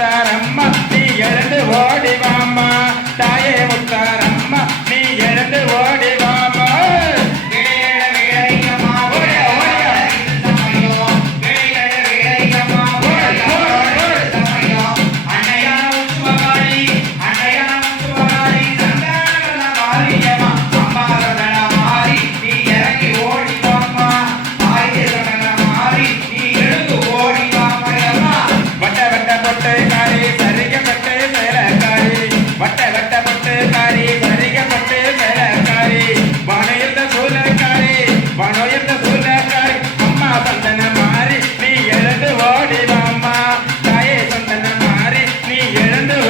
I'm.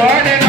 பாட